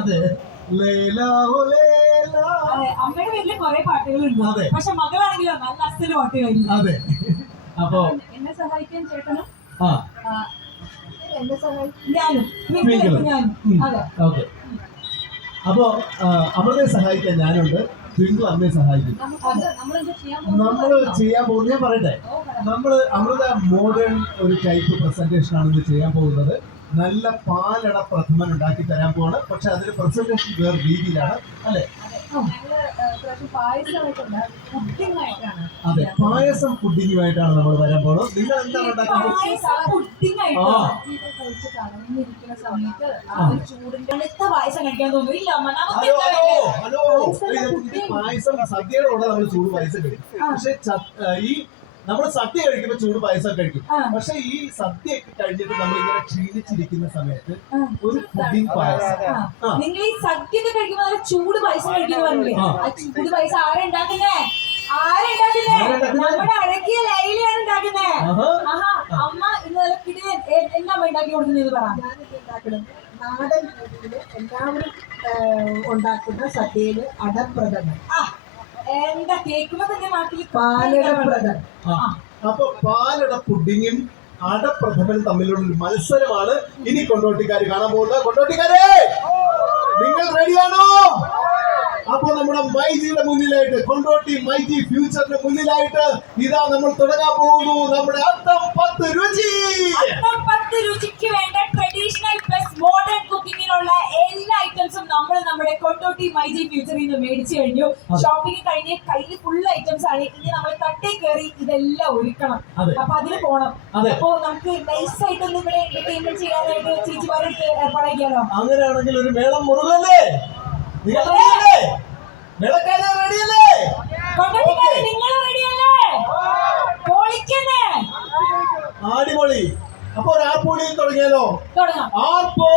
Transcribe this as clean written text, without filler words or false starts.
അതെ, അമ്മയുടെ വീട്ടില് കുറെ പാട്ടുകളുണ്ട്. പക്ഷെ മകളാണെങ്കിലോ നല്ല അസ്ഥിര പാട്ടുകളില്ല. അതെ. അപ്പൊ എന്നെ സഹായിക്കാൻ ചേട്ടനും ആ എന്നെ സഹായിക്കാൻ ഞാനും. അതെ. ഓക്കെ. അപ്പോ അമൃതയെ സഹായിക്കാൻ ഞാനുണ്ട്, ട്വിങ്കിൾ അമ്മയെ സഹായിക്കും. നമ്മൾ ചെയ്യാൻ പോകുന്നത് ഞാൻ പറയട്ടെ, അമൃത മോഡേൺ ഒരു ടൈപ്പ് പ്രസന്റേഷൻ ആണ് ഇന്ന് ചെയ്യാൻ പോകുന്നത്. നല്ല പാലട പ്രഥമൻ ഉണ്ടാക്കി തരാൻ പോവാണ്. പക്ഷെ അതിന്റെ പ്രസന്റേഷൻ വേറെ രീതിയിലാണ്, അല്ലെ? അതെ, പായസം പുഡിങ്ങുമായിട്ടാണ് നമ്മൾ വരാൻ പോകുന്നത്. നിങ്ങൾ എന്താണ് ഉണ്ടാക്കുന്നത്? പായസം സദ്യയുടെ കൂടെ നമ്മൾ ചൂട് പായസം കഴിക്കും. പക്ഷെ ഈ നമ്മൾ സദ്യ കഴിക്കുമ്പോൾ ചൂട് പായസം കഴിക്കും. പക്ഷെ ഈ സദ്യ കഴിഞ്ഞിട്ട് നമ്മൾ ഇങ്ങനെ ക്ഷീണിച്ചിരിക്കുന്ന സമയത്ത് ഒരു പുഡിംഗ് പായസം. നിങ്ങൾ ഈ സദ്യ കഴിക്കുമ്പോൾ ചൂട് പായസം കഴിക്കുന്നവരല്ലേ? ചൂട് പായസം ആരുണ്ടാക്കുന്നേ? നമ്മുടെ അഴകിയ ലൈലയാണ് ഉണ്ടാക്കുന്നേ. അമ്മ ഇന്നലെ എന്നാ ഉണ്ടാക്കി കൊടുക്കുന്നത് പറ. നാടൻ രീതിയില് എല്ലാവരും ഉണ്ടാക്കുന്ന സദ്യയില് അടപ്രഥമൻ. എന്താ കേൾക്കുമ്പോ തന്നെ നാട്ടിൽ പാലടപ്രഥമൻ. അപ്പൊ പാലട പുഡിങ്ങും അടപ്രഥമനും തമ്മിലുള്ള ഒരു മത്സരമാണ് ഇനി കൊണ്ടോട്ടിക്കാര് കാണാൻ പോകുന്നത്. കൊണ്ടോട്ടിക്കാരെ, നിങ്ങൾ റെഡിയാണോ? അപ്പൊ നമ്മുടെ മൈജിയുടെ മുന്നിലായിട്ട്, കൊണ്ടോട്ടി മൈജി ഫ്യൂച്ചറിന്റെ മുന്നിലായിട്ട് ഇതാ നമ്മൾ തുടങ്ങാൻ പോകുന്നു നമ്മുടെ അത്തം 10 രുചി. അത്തം 10 രുചിക്ക് വേണ്ട ട്രഡീഷണൽ പ്ലസ് മോഡേൺ കുക്കിങ്ങിനുള്ള എല്ലാ ഐറ്റംസും നമ്മൾ നമ്മുടെ കൊണ്ടോട്ടി മൈജി ഫ്യൂച്ചറിൽ നിന്ന് മേടിച്ചു കഴിഞ്ഞു. ഷോപ്പിംഗ് കഴിഞ്ഞ് കയ്യിൽ ഫുൾ ഐറ്റംസ് ആണ്. ഇനി നമ്മൾ തട്ടേ കയറി ഇതെല്ലാം ഒരുക്കണം. അപ്പൊ അതിന് പോണം. അപ്പൊ നമുക്ക് നൈസ് ആയിട്ടൊന്നും ഇവിടെ എന്റർടൈൻമെന്റ് ചെയ്യാനായിട്ട് ചേച്ചിമാരെടുത്ത് ഏർപ്പാടാക്കിയാലോ? അങ്ങനെയാണെങ്കിൽ ഒരു മേളം മുറുകല്ലേ? മേളക്കാരെ റെഡിയല്ലേ? നിങ്ങൾ റെഡിയല്ലേ? പൊളിക്കുന്നേ. അടിപൊളി. അപ്പൊ ഒരു ആർപ്പൂളിയിൽ തുടങ്ങിയാലോ? തുടങ്ങാം. ആർപ്പോ